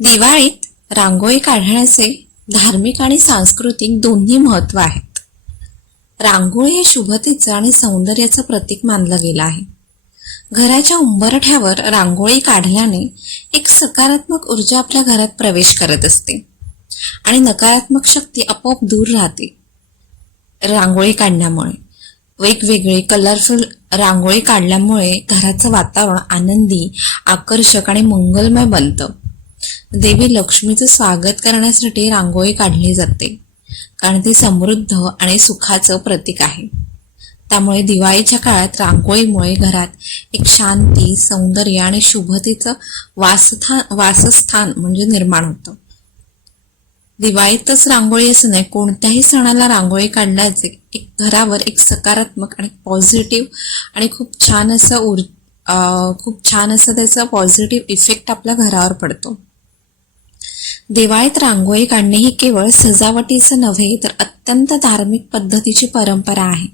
दिवाळीत रांगोळी काढण्याचे धार्मिक आणि सांस्कृतिक दोन्ही महत्त्व आहेत. रांगोळी हे शुभतेचं आणि सौंदर्याचं प्रतीक मानलं गेलं आहे. घराच्या उंबरठ्यावर रांगोळी काढल्याने एक सकारात्मक ऊर्जा आपल्या घरात प्रवेश करत असते आणि नकारात्मक शक्ती आपोआप दूर राहते. रांगोळी काढण्यामुळे वेगवेगळे कलरफुल रांगोळी काढल्यामुळे घराचं वातावरण आनंदी आकर्षक आणि मंगलमय बनतं. देवी लक्ष्मीचं स्वागत करण्यासाठी रांगोळी काढली जाते. कारण ती समृद्ध आणि सुखाचं प्रतीक आहे. त्यामुळे दिवाळीच्या काळात रांगोळीमुळे घरात एक शांती सौंदर्य आणि शुभतेचं वासस्थान वासस्थान म्हणजे निर्माण होतं. दिवाळीतच रांगोळी असं नाही कोणत्याही सणाला रांगोळी काढल्याचे एक घरावर एक सकारात्मक आणि पॉझिटिव्ह आणि खूप छान असं उर खूप छान असं त्याचा पॉझिटिव्ह इफेक्ट आपल्या घरावर पडतो. दिवाळीत रांगोळी काढणे ही केवळ सजावटीचं नव्हे तर अत्यंत धार्मिक पद्धतीची परंपरा आहे.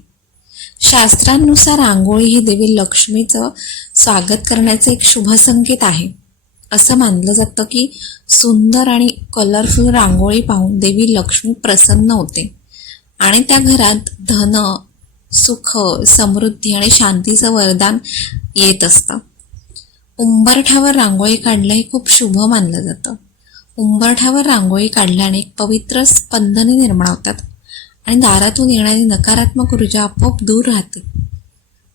शास्त्रांनुसार रांगोळी ही देवी लक्ष्मीचं स्वागत करण्याचं एक शुभ संकेत आहे. असं मानलं जातं की सुंदर आणि कलरफुल रांगोळी पाहून देवी लक्ष्मी प्रसन्न होते. आणि त्या घरात धन सुख समृद्धी आणि शांतीचं वरदान येत असतं. उंबरठ्यावर रांगोळी काढणं हे खूप शुभ मानलं जातं. उंबरठ्यावर रांगोळी काढल्याने एक पवित्र स्पंदने निर्माण होतात आणि दारातून येणारी नकारात्मक ऊर्जा आपोआप दूर राहते.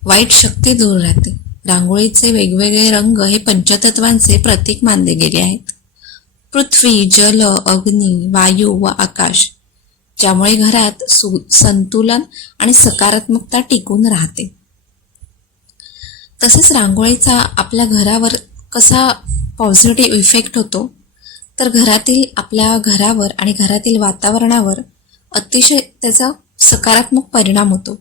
वाईट शक्ती दूर राहते. रांगोळीचे वेगवेगळे रंग हे पंचतत्वांचे प्रतीक मानले गेले आहेत. पृथ्वी जल अग्नी वायू व आकाश ज्यामुळे घरात सु संतुलन आणि सकारात्मकता टिकून राहते. तसेच रांगोळीचा आपल्या घरावर कसा पॉझिटिव्ह इफेक्ट होतो तर घरातील आपल्या घरावर आणि घरातील वातावरणावर अतिशय त्याचा सकारात्मक परिणाम होतो.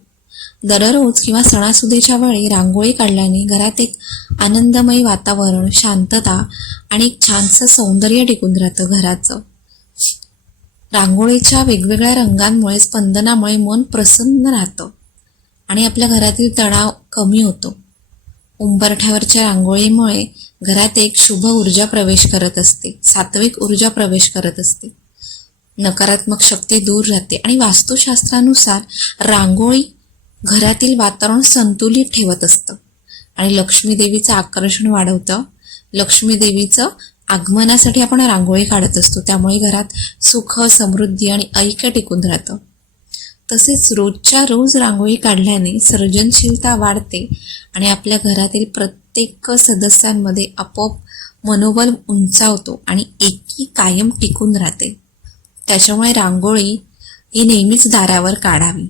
दररोज किंवा सणासुदीच्या वेळी रांगोळी काढल्याने घरात एक आनंदमयी वातावरण शांतता आणि एक छानसं सौंदर्य टिकून राहतं घराचं. रांगोळीच्या वेगवेगळ्या रंगांमुळे स्पंदनामुळे मन प्रसन्न राहतं आणि आपल्या घरातील तणाव कमी होतो. उंबरठ्यावरच्या रांगोळीमुळे घरात एक शुभ ऊर्जा प्रवेश करत असते. सात्विक ऊर्जा प्रवेश करत असते. नकारात्मक शक्ती दूर राहते आणि वास्तुशास्त्रानुसार रांगोळी घरातील वातावरण संतुलित ठेवत असतं. आणि लक्ष्मी देवीचं आकर्षण वाढवतं. लक्ष्मी देवीचं आगमनासाठी आपण रांगोळी काढत असतो. त्यामुळे घरात सुख समृद्धी आणि ऐक्य टिकून राहतं. तसेच रोजच्या रोज रांगोळी काढल्याने सर्जनशीलता वाढते आणि आपल्या घरातील प्रत्येक सदस्यांमध्ये आपोआप मनोबल उंचावतो आणि एकी कायम टिकून राहते. त्याच्यामुळे रांगोळी ही नेहमीच दारावर काढावी.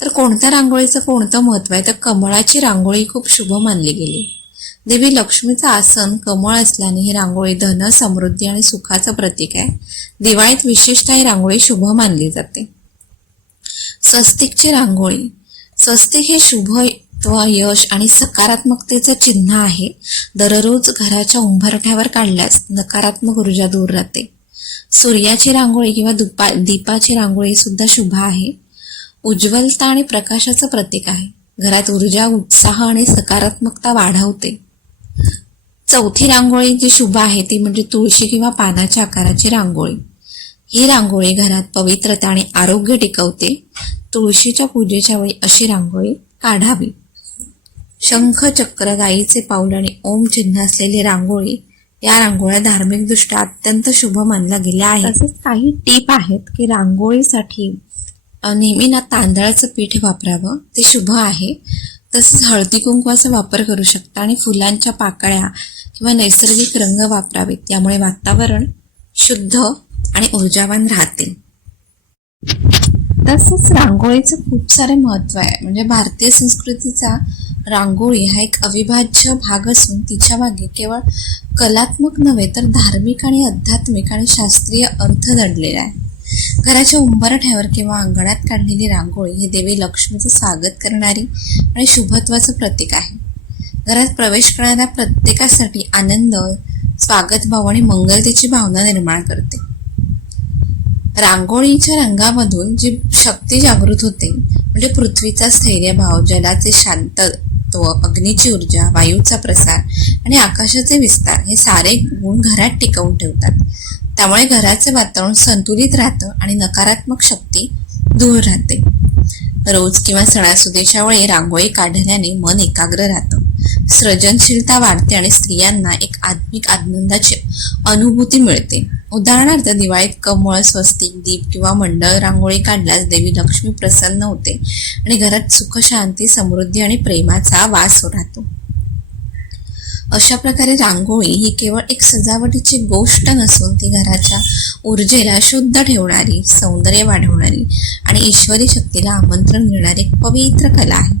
तर कोणत्या रांगोळीचं कोणतं महत्त्व आहे? तर कमळाची रांगोळी खूप शुभ मानली गेली. देवी लक्ष्मीचं आसन कमळ असल्याने ही रांगोळी धन समृद्धी आणि सुखाचं प्रतीक आहे. दिवाळीत विशेषतः ही रांगोळी शुभ मानली जाते. स्वस्तिकची रांगोळी. स्वस्तिक हे शुभत्व यश आणि सकारात्मकतेचं चिन्ह आहे. दररोज घराच्या उंबरठ्यावर काढल्यास नकारात्मक ऊर्जा दूर राहते. सूर्याची रांगोळी किंवा दुपा दीपाची रांगोळी सुद्धा शुभ आहे. उज्ज्वलता आणि प्रकाशाचं प्रतीक आहे. घरात ऊर्जा उत्साह आणि सकारात्मकता वाढवते. चौथी रांगोळी जी शुभ आहे ती म्हणजे तुळशी किंवा पानाच्या आकाराची रांगोळी. ही रांगोळी घरात पवित्रता आणि आरोग्य टिकवते. तुळशीच्या पूजेच्या वेळी अशी रांगोळी काढावी. शंख चक्र गाईचे पाऊल आणि ओम चिन्ह असलेली रांगोळी या रांगोळ्या धार्मिकदृष्ट्या अत्यंत शुभ मानल्या गेल्या आहेत. तसेच काही टीप आहेत की रांगोळीसाठी नेहमी ना तांदळाचं पीठ वापरावं ते शुभ आहे. तसेच हळदी कुंकवाचा वापर करू शकता आणि फुलांच्या पाकळ्या किंवा नैसर्गिक रंग वापरावेत. यामुळे वातावरण शुद्ध आणि ऊर्जावान राहते. तसंच रांगोळीचं खूप सारे महत्त्व आहे. म्हणजे भारतीय संस्कृतीचा रांगोळी हा एक अविभाज्य भाग असून तिच्यामागे केवळ कलात्मक नव्हे तर धार्मिक आणि आध्यात्मिक आणि शास्त्रीय अर्थ दडलेला आहे. घराच्या उंबरठ्यावर किंवा अंगणात काढलेली रांगोळी ही देवी लक्ष्मीचं स्वागत करणारी आणि शुभत्वाचं प्रतीक आहे. घरात प्रवेश करणाऱ्या प्रत्येकासाठी आनंद स्वागत भाव आणि मंगलतेची भावना निर्माण करते. रांगोळीच्या रंगामधून जी शक्ती जागृत होते म्हणजे पृथ्वीचा स्थैर्यभाव जलाचे शांतत्व अग्नीची ऊर्जा वायूचा प्रसार आणि आकाशाचे विस्तार हे सारे गुण घरात टिकवून ठेवतात. त्यामुळे घराचे वातावरण संतुलित राहतं आणि नकारात्मक शक्ती दूर राहते. रोज किंवा सणासुदीच्या वेळी रांगोळी काढल्याने मन एकाग्र राहतं. सृजनशीलता वाढते आणि स्त्रियांना एक आत्मिक आनंदाची अनुभूती मिळते. उदाहरणार्थ दिवाळीत कमळ स्वस्तिक दीप किंवा मंडळ रांगोळी काढल्यास देवी लक्ष्मी प्रसन्न होते आणि घरात सुख शांती समृद्धी आणि प्रेमाचा वास राहतो. अशा प्रकारे रांगोळी ही केवळ एक सजावटीची गोष्ट नसून ती घराच्या ऊर्जेला शुद्ध ठेवणारी सौंदर्य वाढवणारी आणि ईश्वरी शक्तीला आमंत्रण देणारी एक पवित्र कला आहे.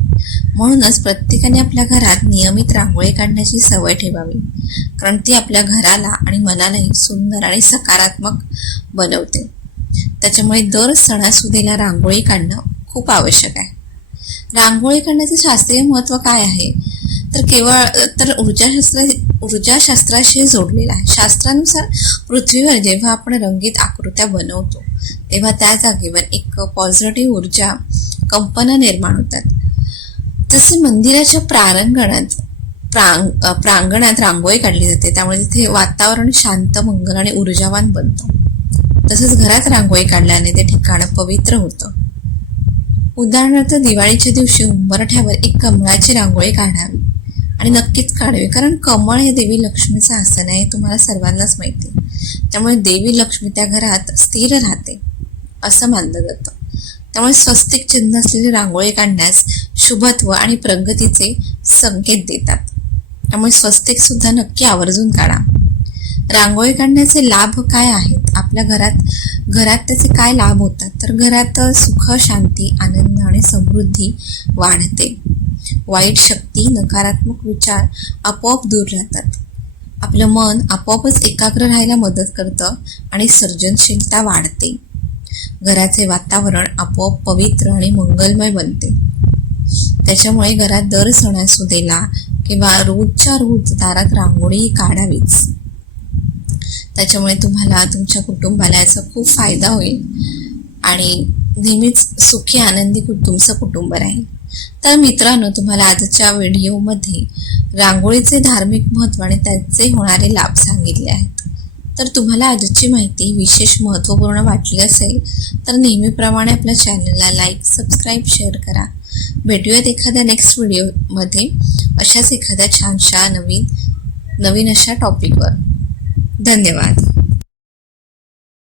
म्हणूनच प्रत्येकाने आपल्या घरात नियमित रांगोळी काढण्याची सवय ठेवावी. कारण ती आपल्या घराला आणि मनालाही सुंदर आणि सकारात्मक बनवते. त्याच्यामुळे दर सणासुदीला रांगोळी काढणं खूप आवश्यक आहे. रांगोळी काढण्याचे शास्त्रीय महत्त्व काय आहे? तर केवळ तर ऊर्जाशास्त्र ऊर्जाशास्त्राशी जोडलेला आहे. शास्त्रानुसार पृथ्वीवर जेव्हा आपण रंगीत आकृत्या बनवतो तेव्हा त्या जागेवर एक पॉझिटिव्ह ऊर्जा कंपनं निर्माण होतात. तसे मंदिराच्या प्रारंगणात प्रांग प्रांगणात रांगोळी काढली जाते. त्यामुळे तिथे वातावरण शांत मंगल आणि ऊर्जावान बनतं. तसंच घरात रांगोळी काढल्याने ते ठिकाण पवित्र होतं. उदाहरणार्थ दिवाळीच्या दिवशी उंबरठ्यावर एक कमळाची रांगोळी काढावी. आणि नक्कीच काढावे. कारण कमळ हे देवी लक्ष्मीचं आसन आहे हे तुम्हाला सर्वांनाच माहिती आहे. त्यामुळे देवी लक्ष्मी त्या घरात स्थिर राहते असं मानलं जातं. त्यामुळे स्वस्तिक चिन्ह असलेली रांगोळी काढण्यास शुभत्व आणि प्रगतीचे संकेत देतात. त्यामुळे स्वस्तिक सुद्धा नक्की आवर्जून काढा. रांगोळी काढण्याचे लाभ काय आहेत? आपल्या घरात घरात त्याचे काय लाभ होतात? तर घरात सुख शांती आनंद आणि समृद्धी वाढते. वाईट शक्ती नकारात्मक विचार आपोआप दूर राहतात. आपलं मन आपोआपच एकाग्र राहायला मदत करतं आणि सर्जनशीलता वाढते. घराचे वातावरण आपोआप पवित्र आणि मंगलमय बनते. त्याच्यामुळे घरात दर सणासुदेला किंवा रोजच्या रोज दारात रांगोळी ही काढावीच. त्याच्यामुळे तुम्हाला तुमच्या कुटुंबाला याचा खूप फायदा होईल आणि नेहमीच सुखी आनंदी कुटुंब तुमचं कुटुंब राहील. तर मित्रांनो तुम्हाला आजच्या व्हिडिओमध्ये रांगोळीचे धार्मिक महत्त्व आणि त्याचे होणारे लाभ सांगितले आहेत. तर तुम्हाला आजची माहिती विशेष महत्त्वपूर्ण वाटली असेल तर नेहमीप्रमाणे आपल्या चॅनलला लाईक सबस्क्राईब शेअर करा. भेटूयात एखाद्या नेक्स्ट व्हिडिओमध्ये. अशाच एखाद्या छानशा नवीन नवीन अशा टॉपिकवर धन्यवाद.